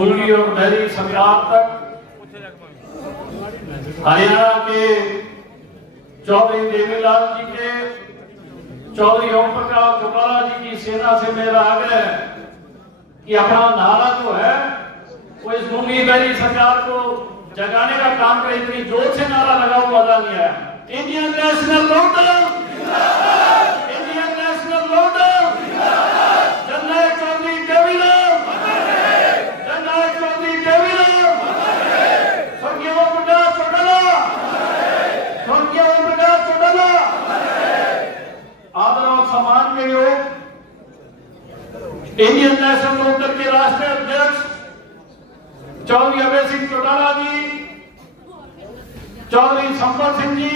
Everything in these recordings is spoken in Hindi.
मुरली और बहरी सरकार तक हरियाणा के चौधरी देवीलाल जी के, चौधरी ओम प्रकाश चौटाला जी की सेना से मेरा आग्रह है कि अपना नारा जो है वो इस मुरली बहरी सरकार को जगाने का काम करे। इतनी जोर से नारा लगाओ, मजा नहीं आया। Indian National Lokdal, Indian National Lokdal, जननायक चौधरी देवीलाल, जननायक चौधरी देवीलाल, स्वर्गीय ओम प्रकाश चौटाला, स्वर्गीय ओम प्रकाश चौटाला। आदर और सम्मान के योग इंडियन नेशनल लोकदल के राष्ट्रीय अध्यक्ष चौधरी अभय सिंह चौटाला जी, चौधरी संपत सिंह जी,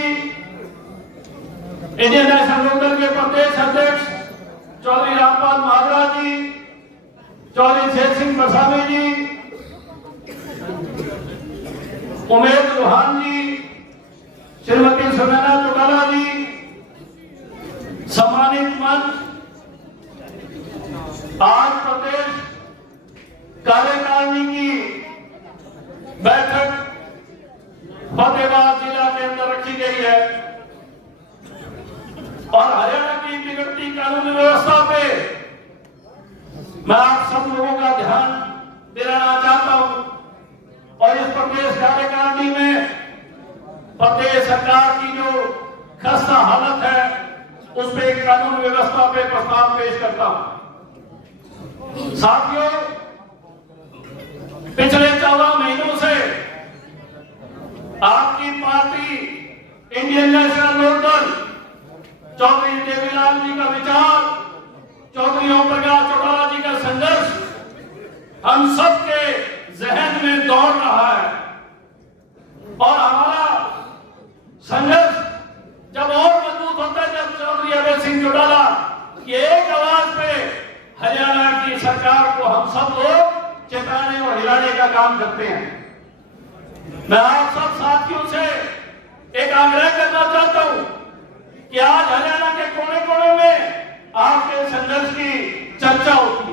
इंडियन नेशनल लोकदल के प्रदेश अध्यक्ष चौधरी रामपाल माजरा जी, चौधरी शेर सिंह मसामी जी, उमेश लोहान जी, श्रीमती सुनैना चौटाला जी, सम्मानित मंच, आज प्रदेश कार्यकारिणी की बैठक फतेहाबाद जिला के अंदर रखी गई है और हरियाणा की बिगड़ती कानूनी व्यवस्था पे मैं आप सब लोगों का ध्यान दिलाना चाहता हूं और इस प्रदेश कार्यकारिणी में प्रदेश सरकार की जो खस्ता हालत है उस पे कानून व्यवस्था पे प्रस्ताव पेश करता हूं। साथियों, पिछले 14 महीनों से आपकी party Indian National Lokdal, Chaudhary Devilal ji का विचार, चौधरी ओम प्रकाश चौटाला जी का संघर्ष हम सबके जहन में दौड़ रहा है और हमारा संघर्ष जब और मजबूत होता है जब चौधरी अभय सिंह चौटाला की एक आवाज पे हरियाणा की सरकार को हम सब लोग चेताने और हिलाने का काम करते हैं। मैं आप सब साथियों से एक आग्रह करना चाहता हूं कि आज हरियाणा के कोने कोने में आपके संघर्ष की चर्चा होती है।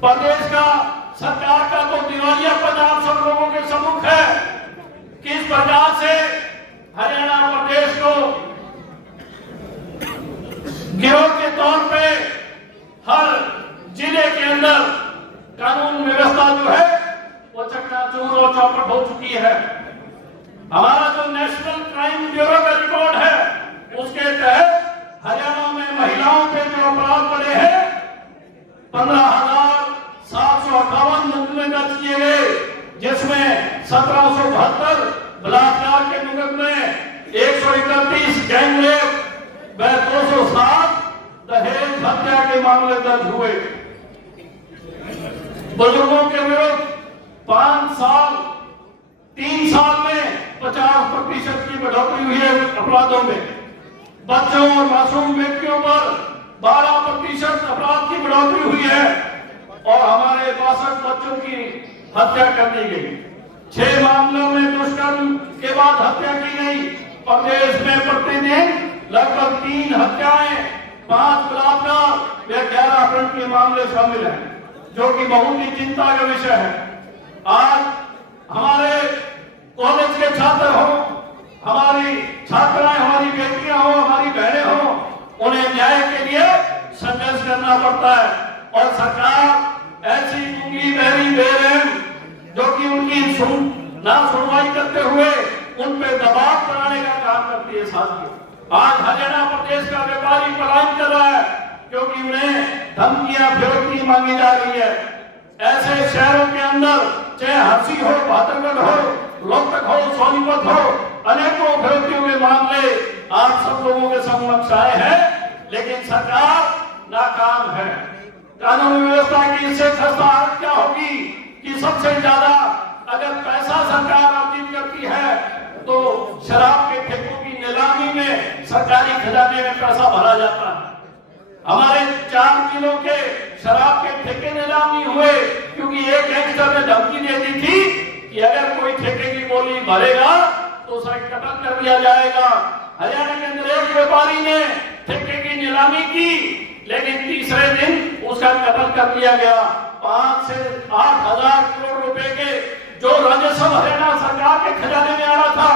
प्रदेश का सरकार का तो दिवालियापन आप सब लोगों के सम्मुख है। किस प्रकार से हरियाणा प्रदेश को गिरोह के तौर पे हर जिले के अंदर कानून व्यवस्था जो है वो चकनाचूर और चौपट हो चुकी है। हमारा जो नेशनल क्राइम ब्यूरो का रिकॉर्ड है उसके तहत हरियाणा में महिलाओं पे जो अपराध बढ़े हैं 15,758 मुकदमे दर्ज किए गए, जिसमें 1772 बलात्कार के मुकदमे, 131 गैंग रेप व 207 दहेज हत्या के मामले दर्ज हुए। बुजुर्गों के विरुद्ध 5 साल 3 साल में 50% की बढ़ोतरी हुई है अपराधों में। बच्चों और मासूम व्यक्तियों पर 12% अपराध की बढ़ोतरी हुई है और हमारे 62 बच्चों की हत्या कर दी गई। 6 मामलों में दुष्कर्म के बाद हत्या की गई। प्रदेश में प्रतिदिन लगभग 3 हत्याएं, 5 बलात्कार व 11 अपहरण के मामले शामिल हैं, जो कि बहुत ही चिंता का विषय है। आज हमारे कॉलेज के छात्र हो, हमारी छात्राएं, हमारी बेटियां हो, हमारी बहनें हो, उन्हें न्याय के लिए संघर्ष करना पड़ता है और सरकार ऐसी गूंगी बहरी बेरहम जो कि उनकी ना सुनवाई करते हुए उन पे दबाव बनाने का काम करती है। साथियों, आज हरियाणा प्रदेश का व्यापारी पलायन कर रहा है क्योंकि उन्हें धमकियां फिरौती मांगी जा रही है। ऐसे शहरों के अंदर चाहे हंसी हो, बहादुरगढ़ हो, लोकतक हो, सोनीपत हो, अनेकों फिरौतियों के मामले आप सब लोगों के समक्ष आए हैं, लेकिन सरकार नाकाम है। कानून व्यवस्था की इससे खस्ता हालत क्या होगी कि सबसे ज्यादा अगर पैसा सरकार अर्जित करती है तो शराब के ठेकों की नीलामी में सरकारी खजाने में पैसा भरा जाता है। हमारे 4 जिलों के शराब के ठेके नीलामी हुए क्योंकि एक गैंगस्टर ने धमकी दे दी थी कि अगर कोई ठेके की बोली भरेगा तो उसे कत्ल कर दिया जाएगा। हरियाणा के अंदर एक व्यापारी ने ठेके की नीलामी की, लेकिन तीसरे दिन उसका कत्ल कर दिया गया 5 से 8 हजार करोड़ रुपए के जो राजस्व हरियाणा सरकार के खजाने में आ रहा था,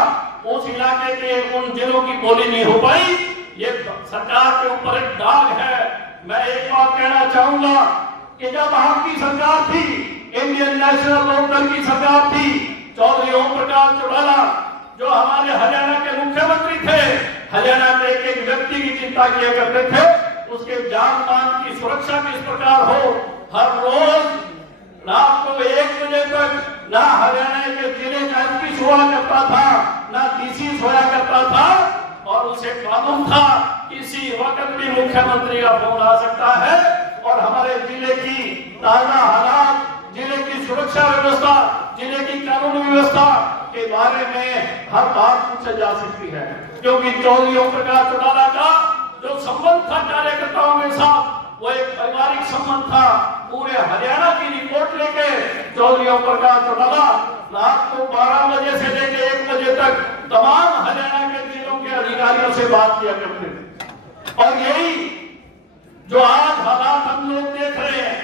उस इलाके के उन जिलों की बोली नहीं हो पाई। ये सरकार के ऊपर एक दाग है। मैं एक बात कहना चाहूंगा कि जब आपकी सरकार थी, इंडियन नेशनल लोकदल की सरकार थी, चौधरी ओम प्रकाश चौटाला जो हमारे हरियाणा के मुख्यमंत्री थे, हरियाणा के एक व्यक्ति की चिंता किया करते थे, उसके जान मान की सुरक्षा किस प्रकार हो। हर रोज रात को 1 बजे तक ना हरियाणा के जिले का एसपी सोया करता था, ना डीसी सोया करता था, और उसे मालूम था किसी वक्त भी मुख्यमंत्री का फोन आ सकता है और हमारे जिले की ताजा हालात, जिले की सुरक्षा व्यवस्था, जिले की कानूनी व्यवस्था के बारे में हर बात पूछी जा सकती है। क्योंकि चौधरी ओम प्रकाश चौटाला का जो संबंध था कार्यकर्ताओं के साथ, वो एक पारिवारिक संबंध था। पूरे हरियाणा की रिपोर्ट लेके चौधरी ओम प्रकाश चौटाला रात को 12 बजे से लेके 1 बजे तक तमाम हरियाणा के जिलों के अधिकारियों से बात किया करते थे। और यही जो आज हालात हम लोग देख रहे हैं,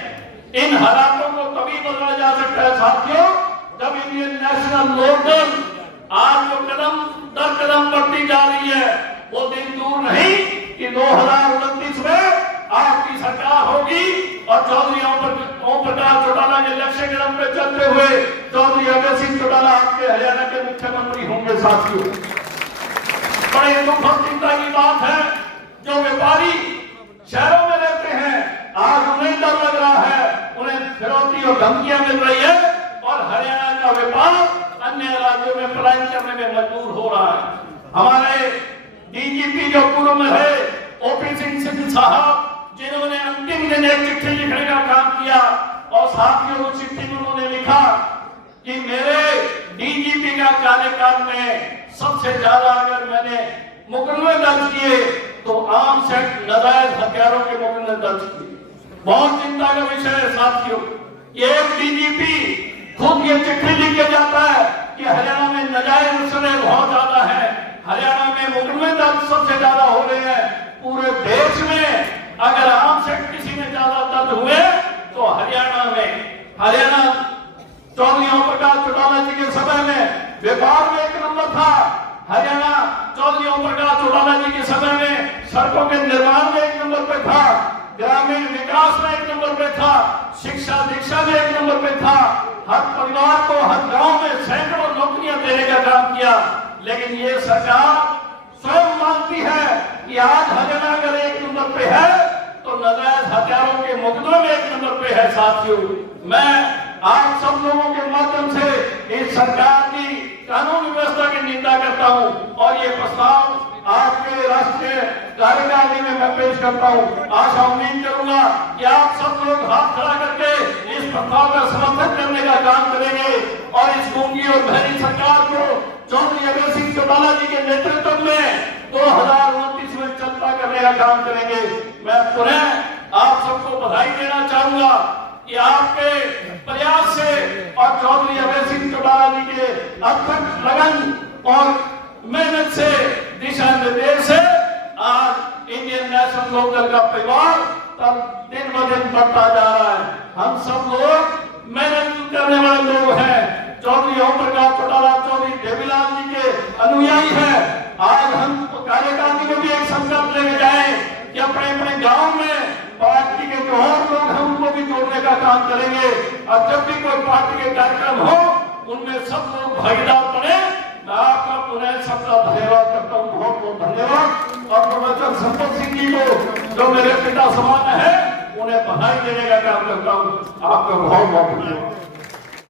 इन हालातों को तभी बदला जा सकता है साथियों, जब इंडियन नेशनल लोकदल आज जो कदम दर कदम बढ़ती जा रही है, वो दिन दूर नहीं कि 2029 में आपकी सरकार होगी और चौधरी ओम प्रकाश चौटाला के लक्ष्य कदम पे चलते हुए चौधरी अभय सिंह चौटाला आपके हरियाणा के मुख्यमंत्री होंगे। साथियों, बड़े दुख और चिंता की बात है, जो व्यापारी शहरों में रहते हैं, आज उन्हें डर लग रहा है, उन्हें फिरौती और धमकियां मिल रही है और हरियाणा का व्यापार अन्य राज्यों में पलायन करने में मजबूर हो रहा है। हमारे डीजीपी जो पूर्व में है ओपी सिंह साहब, जिन्होंने अंतिम दिन एक चिट्ठी लिखने का काम किया और साथियों उस चिट्ठी में उन्होंने लिखा कि मेरे डीजीपी का कार्यकाल में सबसे ज्यादा अगर मैंने मुकदमे दर्ज किए तो आर्म्स एक्ट नाजायज हथियारों के मुकदमे दर्ज किए। बहुत चिंता का विषय है साथियों। एक डीजीपी खुद ये चिट्ठी लिख के जाता है कि हरियाणा में नाजायज मुकदमे बहुत ज्यादा है, हरियाणा में मुकदमे दर्ज सबसे ज्यादा हो रहे हैं। पूरे देश में अगर आर्म्स एक्ट किसी में ज्यादा दर्ज हुए तो हरियाणा चौधरी ओम प्रकाश चौटाला जी के समय में व्यापार में 1 नंबर था, हरियाणा चौधरी ओम प्रकाश चौटाला जी के समय में सड़कों के निर्माण में 1 नंबर पे था, ग्रामीण विकास में 1 नंबर पे था, शिक्षा दीक्षा में 1 नंबर पे था। हर परिवार को हर गांव में सैकड़ों नौकरियां देने का काम किया। लेकिन ये सरकार स्वयं मानती है कि आज हरियाणा अगर 1 नंबर पे है तो नाजायज हथियारों के मुकदमे में 1 नंबर पे है। साथियों, मैं आप सब लोगों के माध्यम से इस सरकार की कानून व्यवस्था की निंदा करता हूं और ये प्रस्ताव आपके राष्ट्रीय कार्यकारिणी में मैं पेश करता हूं। आशा उम्मीद करूंगा कि आप सब लोग हाथ खड़ा करके इस प्रस्ताव का समर्थन करने का काम करेंगे और इस गूंगी और बहरी सरकार को चौधरी अभय सिंह चौटाला जी के नेतृत्व में 2029 में चलता करने का काम करेंगे। मैं पुनः आप सबको बधाई देना चाहूंगा कि आपके प्रयास से और चौधरी अभय सिंह चौटाला जी के अथक लगन और मेहनत से, दिशा निर्देश से आज इंडियन नेशनल लोकदल का परिवार तब दिन ब दिन बढ़ता जा रहा है। हम सब लोग मेहनत करने वाले लोग हैं। चौधरी ओम प्रकाश चौटाला चौधरी देवीलाल जी के अनुयायी हैं। आज हम कार्यकारिणी में भी एक संकल्प लेके जाएं कि अपने अपने गांव में पार्टी के जो और लोग हैं उनको भी जोड़ने का काम करेंगे और जब भी कोई पार्टी के कार्यक्रम हो उनमें सब लोग भागीदार बने। मैं आपका पुनः सबका धन्यवाद करता हूँ, बहुत बहुत धन्यवाद। और प्रोफेसर संपत सिंह जी को जो मेरे पिता समान है उन्हें बधाई देने का काम करता हूँ। आपका बहुत बहुत धन्यवाद।